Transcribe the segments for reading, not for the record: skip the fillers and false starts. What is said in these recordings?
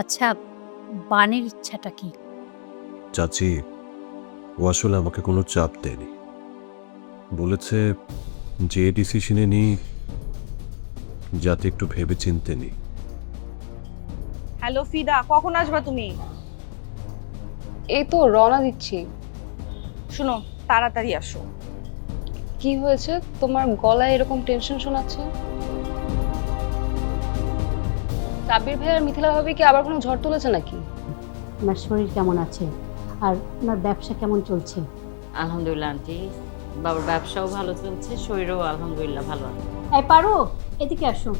আচ্ছা, বানের ইচ্ছাটা কি? চাচি, ও আসলে আমাকে কোনো চাপ দেয়নি। বলেছে যে ডিসিশনে নিই যাতে একটু ভেবে চিনতে নিই। হ্যালো ফিদা, কখন আসবা তুমি? এই তো রওনা দিচ্ছি। শুনো, তাড়াতাড়ি আসো। কি হয়েছে? তোমার গলায় এরকম টেনশন শোনাচ্ছে? সাব্বির ভাই আর মিথিলা ভাবি কি আবার কোনো ঝড় তুলেছে নাকি? ওনার শরীর কেমন আছে? আর ওনার ব্যবসা কেমন চলছে? আলহামদুলিল্লাহ আন্টি, বাবার ব্যবসাও ভালো চলছে, শরীরও আলহামদুলিল্লাহ ভালো আছে। এই পারো, এদিকে আসো।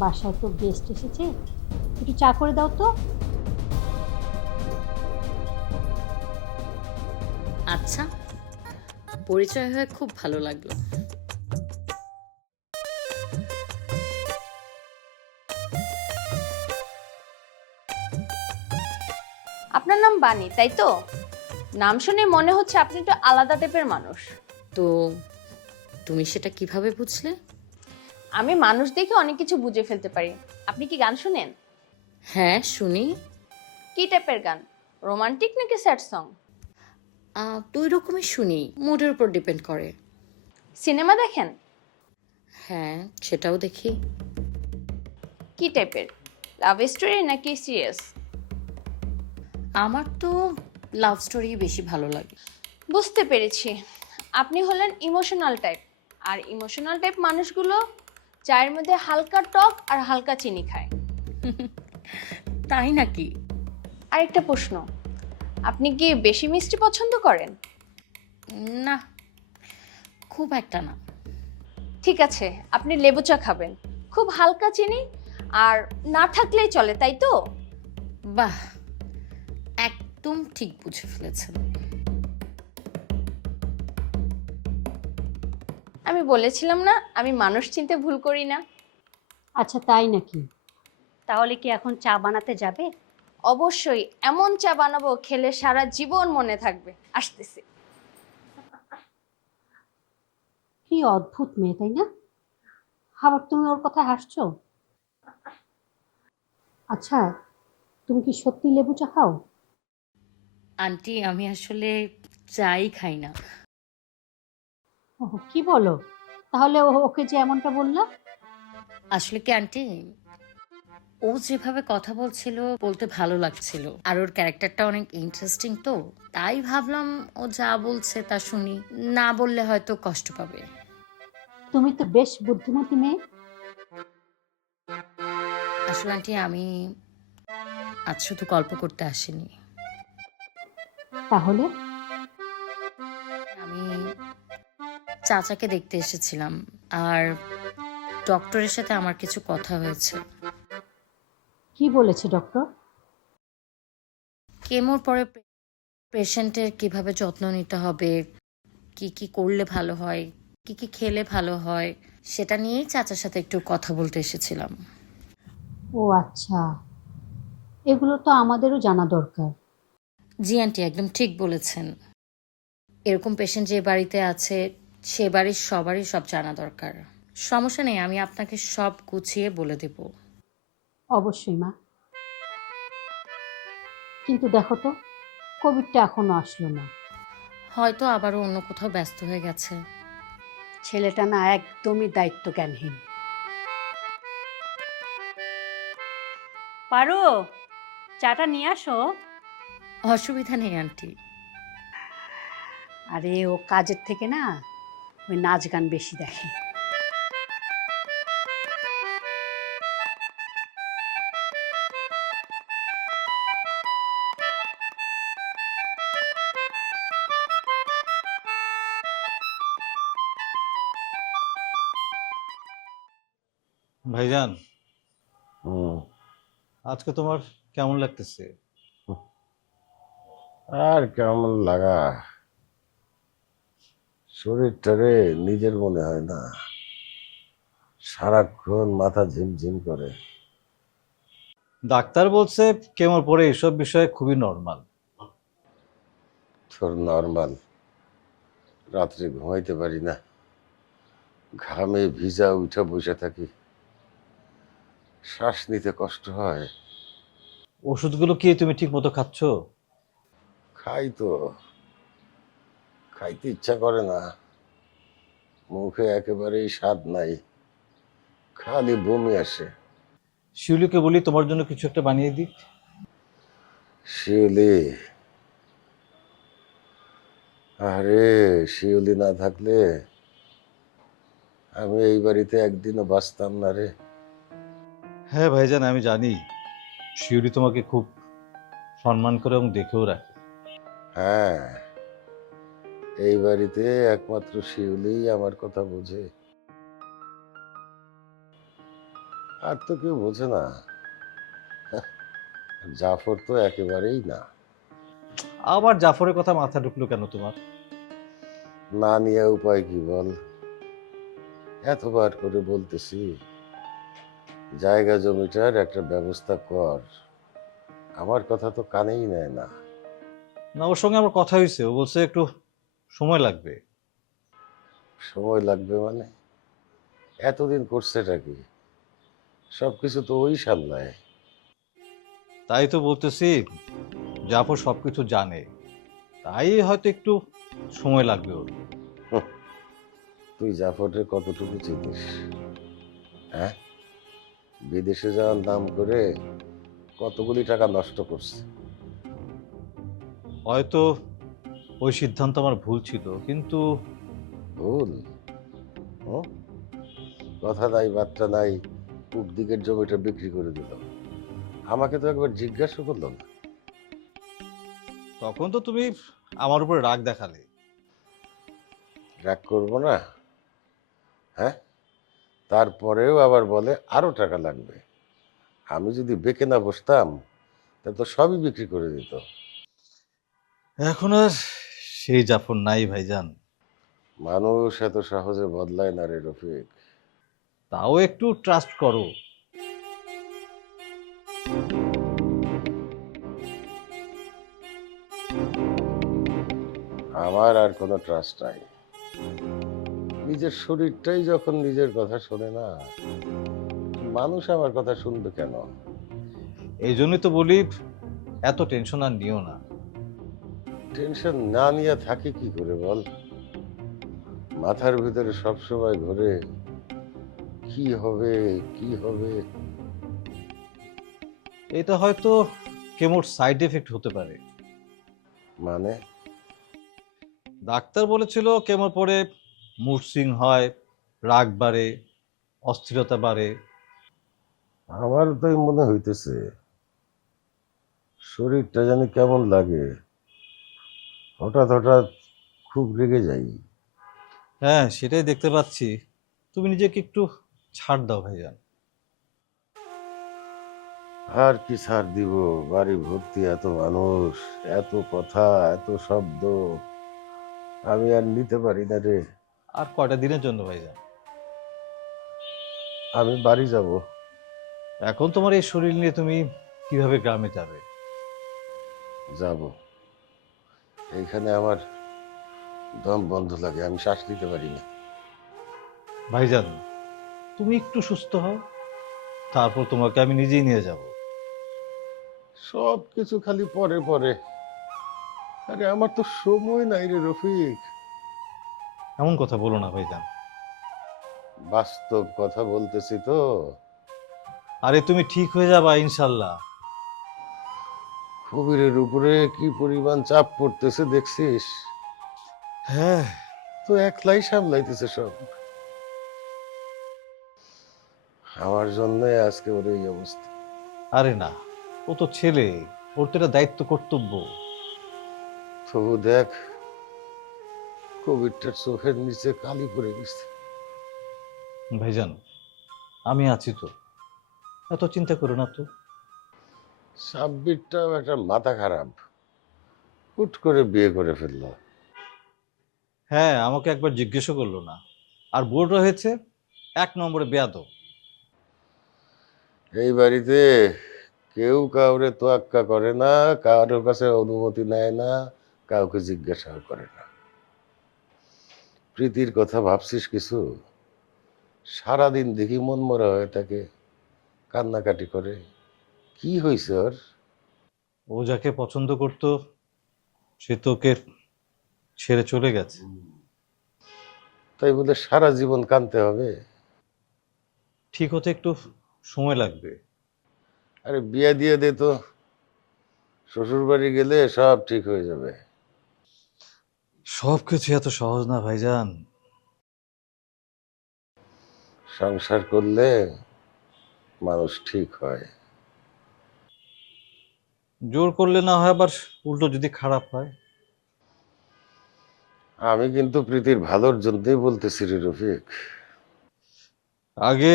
বাসায় তো গেস্ট এসেছে, একটু চা করে দাও তো। আচ্ছা, পরিচয় হয়ে খুব ভালো লাগলো। আপনার নাম বানি, তাই তো? নাম শুনে মনে হচ্ছে আপনি একটু আলাদা টাইপের মানুষ। তো তুমি সেটা কিভাবে বুঝলে? আমি মানুষ দেখে অনেক কিছু বুঝে ফেলতে পারি। আপনি কি গান শুনেন? হ্যাঁ শুনি। কি টাইপের গান? রোমান্টিক নাকি স্যাড সং? দুই রকমই শুনি, মুডের উপর ডিপেন্ড করে। সিনেমা দেখেন? হ্যাঁ সেটাও দেখি। কি টাইপের? লাভ স্টোরি নাকি সিরিয়াস? আমার তো লাভ স্টোরি বেশি ভালো লাগে। বুঝতে পেরেছি, আপনি হলেন ইমোশনাল টাইপ। আর ইমোশনাল টাইপ মানুষগুলো চায়ের মধ্যে হালকা টক আর হালকা চিনি খায়। তাই নাকি? আরেকটা প্রশ্ন, আপনি কি বেশি মিষ্টি পছন্দ করেন? না, খুব একটা না। ঠিক আছে, আপনি লেবু চা খাবেন, খুব হালকা চিনি আর না থাকলেই চলে, তাই তো? বাহ, একদম ঠিক বুঝে ফেলেছেন। আমি বলেছিলাম না আমি মানুষ চিনতে ভুল করি না। আচ্ছা, তাই নাকি? তাহলে কি এখন চা বানাতে যাবে? অবশ্যই, এমন চা বানাবো খেলে সারা জীবন মনে থাকবে। আসতেছি। কি অদ্ভুত মেয়ে, তাই না? আবার তুমি ওর কথা হাসছো? আচ্ছা, তুমি কি সত্যি লেবু চা খাও? আন্টি আমি আসলে চাই খাই না। ওহ, কি বলো? তাহলে ওকে যে এমনটা বললা? আসলে কি আন্টি, ও যেভাবে কথা বলছিল বলতে ভালো লাগছিল, আর ওর ক্যারেক্টারটা অনেক ইন্টারেস্টিং, তো তাই ভাবলাম ও যা বলছে তা শুনি, না বললে হয়তো কষ্ট পাবে। তুমি তো বেশ বুদ্ধিমতী মেয়ে। আসলে আন্টি আমি আজ শুধু গল্প করতে আসিনি, তাহলে? আমি চাচাকে দেখতে এসেছিলাম, আর ডক্টরের সাথে আমার কিছু কথা হয়েছে। কি বলেছে ডক্টর? কেমোর পরে পেশেন্টের কিভাবে যত্ন নিতে হবে, কি কি করলে ভালো হয়, কি কি খেলে ভালো হয়, সেটা নিয়েই চাচার সাথে একটু কথা বলতে এসেছিলাম। ও আচ্ছা, এগুলো তো আমাদেরও জানা দরকার। জি আন্টি, একদম ঠিক বলেছেন। এরকম পেশেন্ট যে বাড়িতে আছে সে বাড়ির সবারই সব জানা দরকার। সমস্যা নেই, আমি আপনাকে সব গুছিয়ে বলে দেব। অবশ্যই মা, কিন্তু দেখো তো, কোভিডটা এখনো আসলো না। হয়তো আবারও অন্য কোথাও ব্যস্ত হয়ে গেছে। ছেলেটা না একদমই দায়িত্ব জ্ঞানহীন। পারো, চাটা নিয়ে আসো। অসুবিধা নেই আন্টি। আরে ও কাজের থেকে না ওই নাচ গান বেশি দেখে। ভাইজান, হুম। আজকে তোমার কেমন লাগতেছে? আর কেমন লাগা, শরীরটারে নিজের মনে হয় না, সারাক্ষণ মাথা ঝিমঝিম করে। ডাক্তার বলছে কেমোর পরে এসব বিষয়ে খুবই নর্মাল। তোর নর্মাল? রাত্রে ঘুমাইতে পারি না, ঘামে ভিজা উঠা বসে থাকি, শ্বাস নিতে কষ্ট হয়। ওষুধগুলো কি তুমি ঠিক মতো খাচ্ছ? খাই তো, খাইতে ইচ্ছা করে না, মুখে একেবারেই স্বাদ নাই, খালি বমি আসে। শিউলিকে বলি তোমার জন্য কিছু একটা বানিয়ে দিক। শিউলি? আরে শিউলি না থাকলে আমি এই বাড়িতে একদিনও বাঁচতাম না রে। হ্যাঁ ভাইজান, আমি জানি শিউলি তোমাকে খুব সম্মান করে এবং দেখেও রাখে। হ্যাঁ, এই বাড়িতে একমাত্র শিউলি আমার কথা বোঝে, আর তো কেউ বোঝে না। জাফর তো একেবারেই না। আবার জাফরের কথা মাথা ঢুকলো কেন তোমার? না নিয়ে উপায় কি বল? এতবার করে বলতেছি জায়গা জমিটার একটা ব্যবস্থা কর, আমার কথা তো কানেই নেয় না। না, ওর সঙ্গে আমার কথা হয়েছে, ও বলছে একটু সময় লাগবে। সময় লাগবে মানে? এতদিন করছেটা কি? সবকিছু তো ওই সামলায়। তাই তো বলতেছি, জাফর সবকিছু জানে, তাই হয়তো একটু সময় লাগবে ওর। তুই জাফরের কতটুকু চিনিস? হ্যাঁ, বিদেশে যাওয়ার নাম করে কতগুলি টাকা নষ্ট করছে। হয়তো ওই সিদ্ধান্ত আমার ভুল ছিল, কিন্তু ভুল? হুম? কথা নাই বার্তা নাই, পূব দিকের জমিটা বিক্রি করে দিল, আমাকে তো একবার জিজ্ঞাসা করলো না। তখন তো তুমি আমার উপরে রাগ দেখালে। রাগ করবো না? হ্যাঁ, তারপরেও আবার বলে আরো টাকা লাগবে। আমি যদি বেঁকে না বসতাম তা তো সবই বিক্রি করে দিত। এখন আর সেই জাফর নাই ভাইজান। মানুষ এত সহজে বদলায় না রে রফিক। তাও একটু ট্রাস্ট করো। আমার আর কোনো ট্রাস্ট নাই। নিজের শরীরটাই যখন নিজের কথা শোনে না, মানুষ আমার কথা শুনবে কেন? এই জন্যই তো বলি, এত টেনশন আর নিও না। টেনশন না নিয়ে থাকি কি করে বল? মাথার ভিতরে সবসময় ঘুরে কি হবে কি হবে। এটা হয়তো কেমোর সাইড এফেক্ট হতে পারে। মানে? ডাক্তার বলেছিল কেমোর পরে মুড সুইং হয়, রাগ বাড়ে, অস্থিরতা বাড়ে। আমার তাই মনে হইতেছে শরীরটা জানি কেমন লাগে, হঠাৎ হঠাৎ খুব রেগে যাই। হ্যাঁ, সেটাই দেখতে পাচ্ছি। তুমি নিজেকে একটু ছাড় দাও ভাইজান। আর কি ছাড় দিব? বাড়ি ভর্তি এত মানুষ, এত কথা, এত শব্দ, আমি আর নিতে পারি না রে। আর কয়টা দিনের জন্য ভাইজান? আমি বাড়ি যাব। এখন তোমার এই শরীর নিয়ে তুমি কিভাবে গ্রামে যাবে? যাব, এইখানে আমার দম বন্ধ লাগে, আমি শ্বাস নিতে পারি না। ভাইজান, তুমি একটু সুস্থ হও, তারপর তোমাকে আমি নিজেই নিয়ে যাব। সব কিছু খালি পরে পরে। আরে আমার তো সময় নাই রে রফিক। এমন কথা বলো না ভাইজান। বাস্তব কথা বলতেছি তো। আরে তুমি ঠিক হয়ে যাবা ইনশাল্লাহ। কবিরের উপরে কি পরিমাণ চাপ পড়তেছে দেখছিস? হ্যাঁ, তো একলাই সামলাইতেছে সব। আমার জন্য আজকে ওর এই অবস্থা। আরে না, ও তো ছেলে, ওর তো এটা দায়িত্ব কর্তব্য। তবু দেখ, কবিরটার চোখের নিচে কালি পড়ে গেছে। ভাইজান, আমি আছি তো, এত চিন্তা করো না তো। সাব্বিরটাও একটা মাথা খারাপ, হুট করে বিয়ে করে ফেললো। হ্যাঁ, আমাকে একবার জিজ্ঞেসও করলো না। আর বোর্ডটা হয়েছে 1 নম্বরে বেয়াদব। এই বাড়িতে কেউ কাউরে তোয়াক্কা করে না, কারোর কাছে অনুমতি নেয় না, কাউকে জিজ্ঞাসাও করে না। প্রীতির কথা ভাবছিস কিছু? সারাদিন দেখি মন মরা হয়ে থাকে, কান্নাকাটি করে। কি হয়েছে ওর? ও যাকে পছন্দ করতো সে তোকে ছেড়ে চলে গেছে। তাই বলে সারা জীবন কাঁদতে হবে? ঠিক হতে একটু সময় লাগবে। আরে বিয়ে দিয়ে দে তো, শ্বশুর বাড়ি গেলে সব ঠিক হয়ে যাবে। সবকিছু এত সহজ না ভাইজান। সংসার করলে মানুষ ঠিক হয়। জোর করলে না হয়, আবার উল্টো যদি খারাপ হয়। আমি কিন্তু প্রীতির ভালোর জন্যই বলতেছি রে রফিক। আগে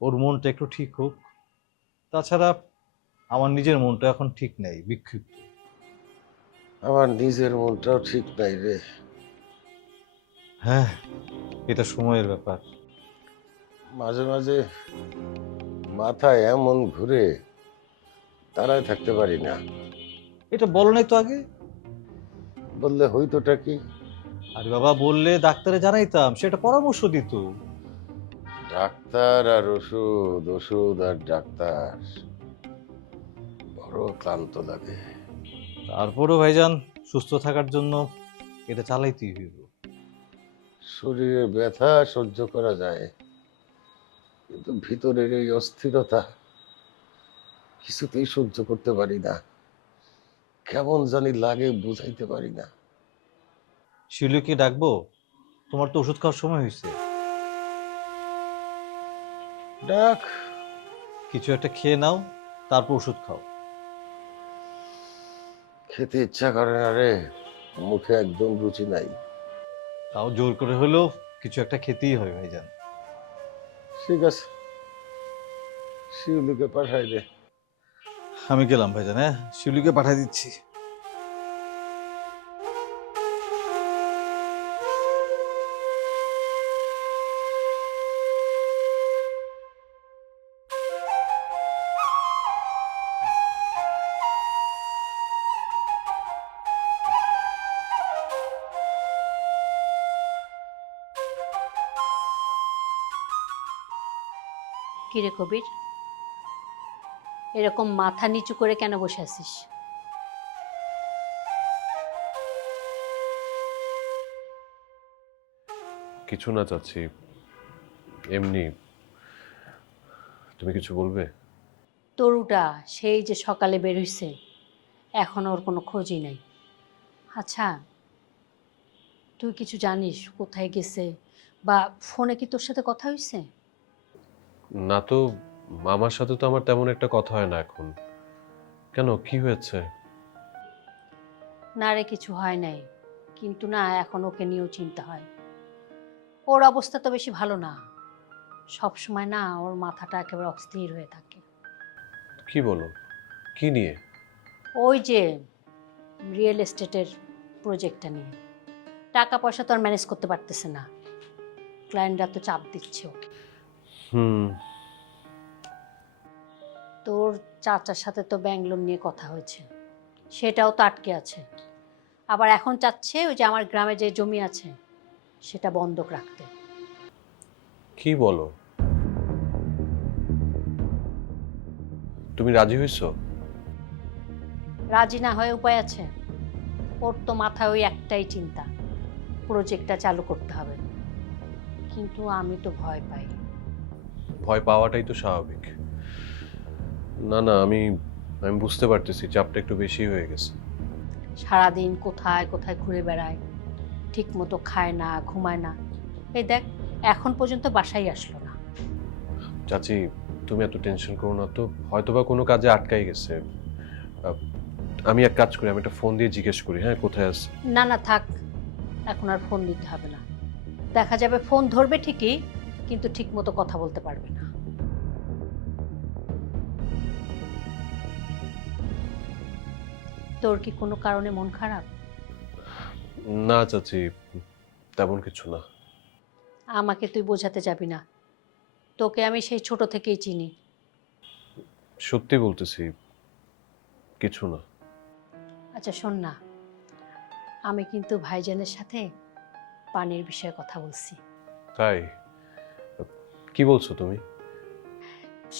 ওর মনটা একটু ঠিক হোক। তাছাড়া আমার নিজের মনটা এখন ঠিক নেই, বিক্ষিপ্ত। আমার নিজের মনটাও ঠিক নাই রে। হ্যাঁ, এটা সময়ের ব্যাপার। মাঝে মাঝে মাথায় এমন ঘুরে, দাঁড়ায় থাকতে পারি না। এটা বলো নাই তো আগে। বললে হইতোটা কি? আরে বাবা, বললে ডাক্তারে জানাইতাম, সেটা পরামর্শ দিত। ডাক্তার আর ওষুধ, ওষুধ আর ডাক্তার, বড় ক্লান্ত লাগে। তারপরেও ভাইজান, সুস্থ থাকার জন্য এটা চালাইতেই হইব। শরীরের ব্যথা সহ্য করা যায়, কিন্তু ভিতরের এই অস্থিরতা কিছুতেই সহ্য করতে পারি না। কেমন জানি লাগে, বুঝাইতে পারি না। শিলুকে ডাকবো? তোমার তো ওষুধ খাওয়ার সময় হয়েছে। ডাক। কিছু একটা খেয়ে নাও, তারপর ওষুধ খাও। খেতে ইচ্ছা করে না রে, মুখে একদম রুচি নাই। তাও জোর করে হলেও কিছু একটা খেতেই হয় ভাইজান। ঠিক আছে, শিউলিকে পাঠাই দে। আমি গেলাম ভাইজান, হ্যাঁ, শিউলিকে পাঠিয়ে দিচ্ছি। কিরে কবির, এরকম মাথা নিচু করে কেন বসে আছিস? কিছু না চাচ্ছি, এমনি। তুমি কিছু বলবে? তরুটা সেই যে সকালে বের হইছে, এখন ওর কোনো খোঁজই নাই। আচ্ছা, তুই কিছু জানিস কোথায় গেছে, বা ফোনে কি তোর সাথে কথা হইছে? না তো, মামার সাথে তো আমার তেমন একটা কথা হয় না এখন। কেন, কি হয়েছে? না রে, কিছু হয় নাই, কিন্তু না, এখন ওকে নিয়েও চিন্তা হয়। ওর অবস্থা তো বেশি ভালো না, সব সময় না ওর মাথাটা একেবারে অস্থির হয়ে থাকে। কি বলো, কি নিয়ে? ওই যে রিয়েল এস্টেটের প্রজেক্টটা নিয়ে। টাকা পয়সা তো আর ম্যানেজ করতে পারতেছে না, ক্লায়েন্টরা তো চাপ দিচ্ছে ওকে। হুম। তোর চাচার সাথে তো ব্যাঙ্গলোর নিয়ে কথা হয়েছে, সেটাও তো আটকে আছে। আবার এখন চাচ্ছে ওই যে আমার গ্রামে যে জমি আছে সেটা বন্ধক রাখতে। কি বলো, তুমি রাজি হয়েছো? রাজি না হয়ে উপায় আছে? ওর তো মাথায় ওই একটাই চিন্তা, প্রজেক্টটা চালু করতে হবে। কিন্তু আমি তো ভয় পাই। ভয় পাওয়াটাই তো স্বাভাবিক। না না, আমি আমি বুঝতে পারতেছি চাপটা একটু বেশি হয়ে গেছে। সারাদিন কোথায় কোথায় ঘুরে বেড়ায়, ঠিক মতো খায় না, ঘুমায় না। এই দেখ, এখন পর্যন্ত বাসায় আসলো না। চাচি, তুমি এত টেনশন করো না তো, হয়তোবা কোনো কাজে আটকাই গেছে। আমি এক কাজ করি, আমি একটা ফোন দিয়ে জিজ্ঞেস করি, হ্যাঁ, কোথায় আছে। না না, থাক, এখন আর ফোন দিতে হবে না। দেখা যাবে ফোন ধরবে ঠিকই, কিন্তু ঠিক মতো কথা বলতে পারবে না। তোর কি কোনো কারণে মন খারাপ? না চাচি, তেমন কিছু না। আমাকে তুই বোঝাতে যাবি না, তোকে আমি সেই ছোট থেকেই চিনি। সত্যি বলতেছি, কিছু না। আচ্ছা শোন না, আমি কিন্তু ভাইজানের সাথে পানির বিষয়ে কথা বলছি। তাই? কি বলছো তুমি?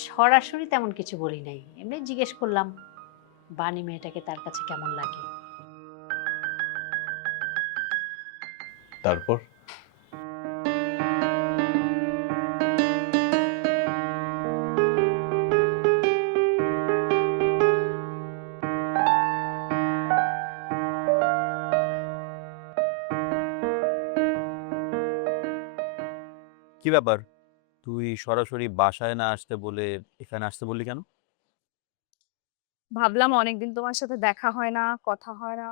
সরাসরি তেমন কিছু বলি নাই, এমনি জিজ্ঞেস করলাম বানি মেয়েটাকে তার কাছে কেমন লাগে। তারপর? কি ব্যাপার, তুই সরাসরি বাসায় না আসতে বলে এখানে আসতে বললি কেন? ভাবলাম অনেকদিন তোমার সাথে দেখা হয় না, কথা হয় না,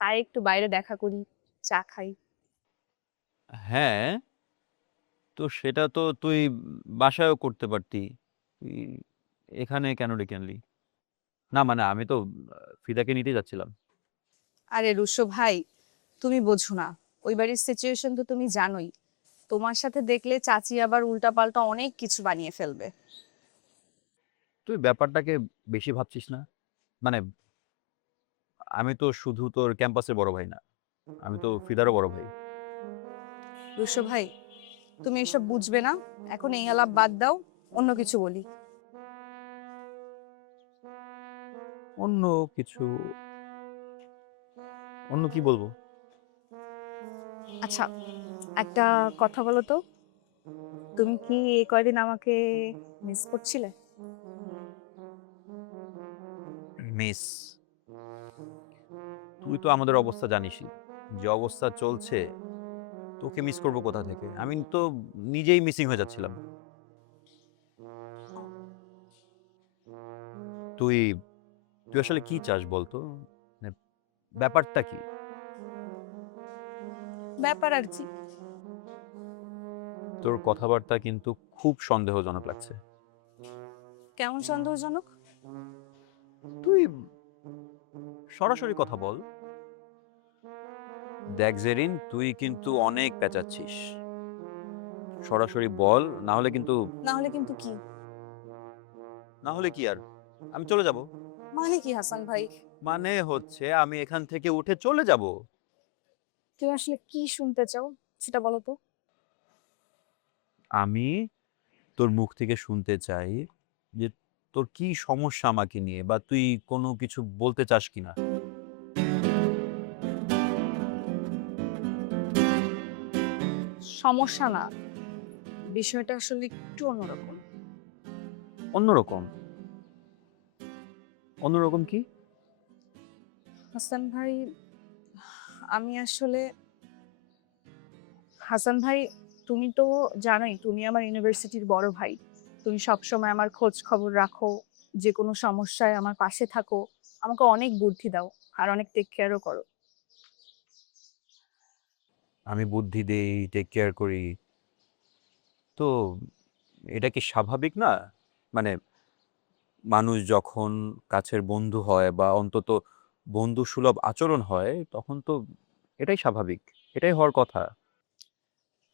তাই একটু বাইরে দেখা করি, চা খাই। হ্যাঁ, তো সেটা তো তুই বাসায়ও করতে পারতি। তুই এখানে কেন ডেকে আনলি? না মানে আমি তো ফিদাকে নিতে যাচ্ছিলাম। আরে রুশো ভাই, তুমি বোঝো না, ওই বাড়ির সিচুয়েশন তো তুমি জানোই। তোমার সাথে দেখলে চাচি আবার উল্টাপাল্টা অনেক কিছু বানিয়ে ফেলবে। তুই ব্যাপারটাকে বেশি ভাবছিস না? মানে আমি তো শুধু তোর ক্যাম্পাসের বড় ভাই না, আমি তো ফিদারও বড় ভাই। রুশো ভাই, তুমি এসব বুঝবে না, এখন এই আলাপ বাদ দাও, অন্য কিছু বলি। অন্য কিছু? অন্য কি বলবো? আচ্ছা, একটা কথা বলো তো, তুমি কি এই কয়দিন আমাকে মিস করছিলে? মিস? তুই তো আমাদের অবস্থা জানিসই, যে অবস্থা চলছে। তোকে মিস করবো কোথা থেকে? আমি তো নিজেই মিসিং হয়ে যাচ্ছিলাম। তুই তুই আসলে কি চাস বলতো? মানে ব্যাপারটা কি? ব্যাপার আর কি? তোর কথাবার্তা কিন্তু খুব সন্দেহজনক লাগছে। কেমন সন্দেহজনক? তুই সরাসরি কথা বল। দেখ জেরিন, তুই কিন্তু অনেক পেঁচাচ্ছিস। সরাসরি বল, না হলে কিন্তু। না হলে কিন্তু কি? না হলে কি আর, আমি চলে যাব। মানে কি হাসান ভাই? মানে হচ্ছে আমি এখান থেকে উঠে চলে যাব। তুমি আসলে কি শুনতে চাও সেটা বলো তো। আমি তোর মুখ থেকে শুনতে চাই যে তোর কি সমস্যা আমাকে নিয়ে, বা তুই কোনো কিছু বলতে চাস কিনা। সমস্যা না, বিষয়টা আসলে একটু অন্যরকম। অন্যরকম? অন্যরকম কি? হাসান ভাই, আমি আসলে, হাসান ভাই, তুমি তো জানোই তুমি আমার ইউনিভার্সিটির বড় ভাই। তুমি সবসময় আমার খোঁজ খবর রাখো, যে কোনো সমস্যায় আমার পাশে থাকো, আমাকে অনেক বুদ্ধি দাও, আর অনেক টেক কেয়ারও করো। আমি বুদ্ধি দেই, টেক কেয়ার করি, তো এটা কি স্বাভাবিক না? মানে মানুষ যখন কাছের বন্ধু হয় বা অন্তত বন্ধু সুলভ আচরণ হয়, তখন তো এটাই স্বাভাবিক, এটাই হওয়ার কথা।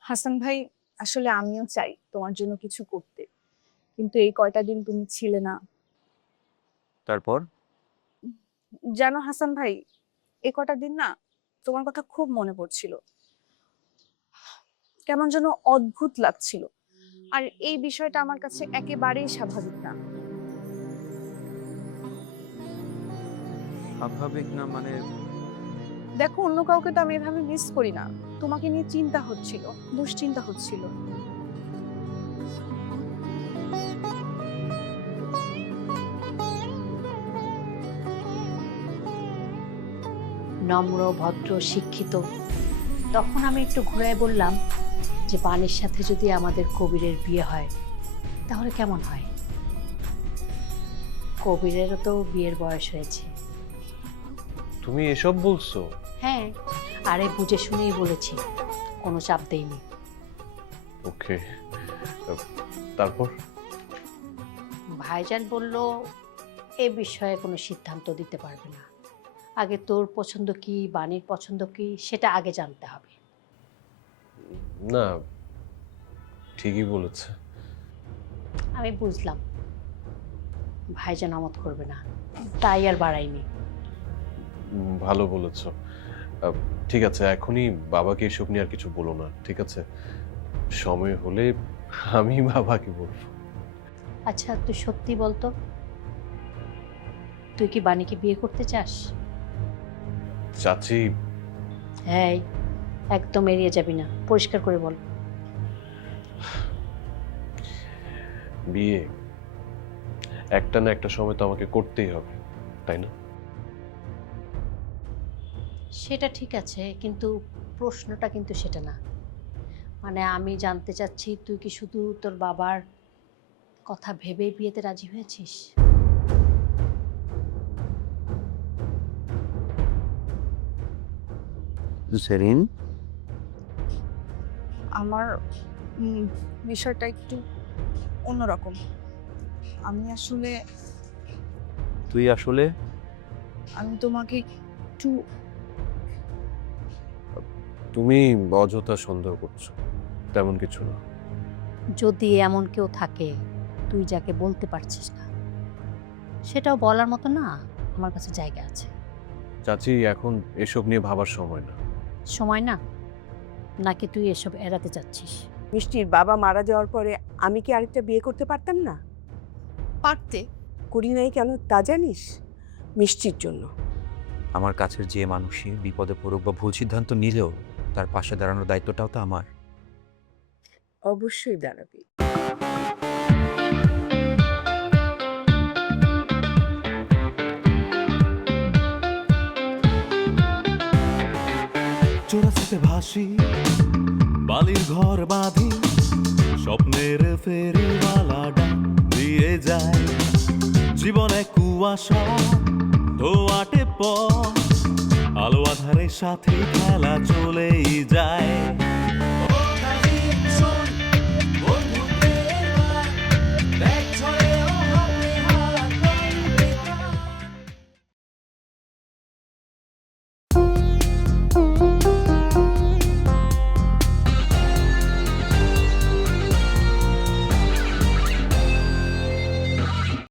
হাসান ভাই, আসলে আমিও চাই তোমার জন্য কিছু করতে, কিন্তু এই কয়টা দিন তুমি ছিলে না। তারপর? জানো হাসান ভাই, এই কটা দিন না তোমার কথা খুব মনে পড়ছিল, কেমন যেন অদ্ভুত লাগছিল। আর এই বিষয়টা আমার কাছে একেবারেই স্বাভাবিক না। স্বাভাবিক না মানে? দেখো, অন্য কাউকে তো আমি এভাবে মিস করি না, তোমাকে নিয়ে চিন্তা হচ্ছিল, দুশ্চিন্তা হচ্ছিল। নম্র, ভদ্র, শিক্ষিত। তখন আমি একটু ঘুরায় বললাম যে বাণীর সাথে যদি আমাদের কবিরের বিয়ে হয় তাহলে কেমন হয়। কবিরেরও তো বিয়ের বয়স হয়েছে। তুমি এসব বলছো? হ্যাঁ, আরে বুঝে শুনেই বলেছি, কোনো চাপ দেইনি। ওকে, তারপর? ভাইজান বলল এ বিষয়ে কোনো সিদ্ধান্ত দিতে পারবে না, আগে তোর পছন্দ কি বাণীর পছন্দ কি সেটা আগে জানতে হবে। না, ঠিকই বলেছে। আমি বুঝলাম ভাইজান আমত করবে না, তাই আর বাড়াইনি। ভালো বলেছ। ঠিক আছে, এখনই বাবাকে এসব নিয়ে আর কিছু বলো না, ঠিক আছে? সময় হলে আমি বাবাকে বলবো। আচ্ছা তুই সত্যি বলতো, তুই কি বাণীকে বিয়ে করতে চাস? চাচি, হ্যাঁ, একদম এড়িয়ে যাবি না, পরিষ্কার করে বল। বিয়ে একটা না একটা সময় তো আমাকে করতেই হবে, তাই না? সেটা ঠিক আছে, কিন্তু প্রশ্নটা কিন্তু সেটা না। মানে আমি জানতে চাচ্ছি, তুই কি শুধু তোর বাবার কথা ভেবেই বিয়েতে রাজি হয়েছিস? সেরিন, আমার বিষয়টা একটু অন্যরকম। আমি আসলে তুই আসলে আমি তোমাকে একটু তুমি অযথা সন্দেহ করছো, তেমন কিছু না। যদি এমন কেউ থাকে তুই যাকে বলতে পারছিস না, সেটাও বলার মতো না, আমার কাছে জায়গা আছে। চাচি, এখন এসব নিয়ে ভাবার সময় না। সময় না, নাকি তুই এসব এড়াতে চাচ্ছিস? মিষ্টির বাবা মারা যাওয়ার পরে আমি কি আরেকটা বিয়ে করতে পারতাম না? পারতে। করি নাই কেন তা জানিস? মিষ্টির জন্য। আমার কাছের যে মানুষই বিপদে পড়ুক বা ভুল সিদ্ধান্ত নিলেও তার পাশে দাঁড়ানোর দায়িত্বটাও তো আমার। অবশ্যই দাঁড়াবি। চোরাশিতে ভাসি, বালির ঘর বাঁধি, স্বপ্নের ফেরিওয়ালাটা দিয়ে যায় জীবনে কুয়াশা ধোয়াটে পথ, আলো আধারের সাথে খেলা চলেই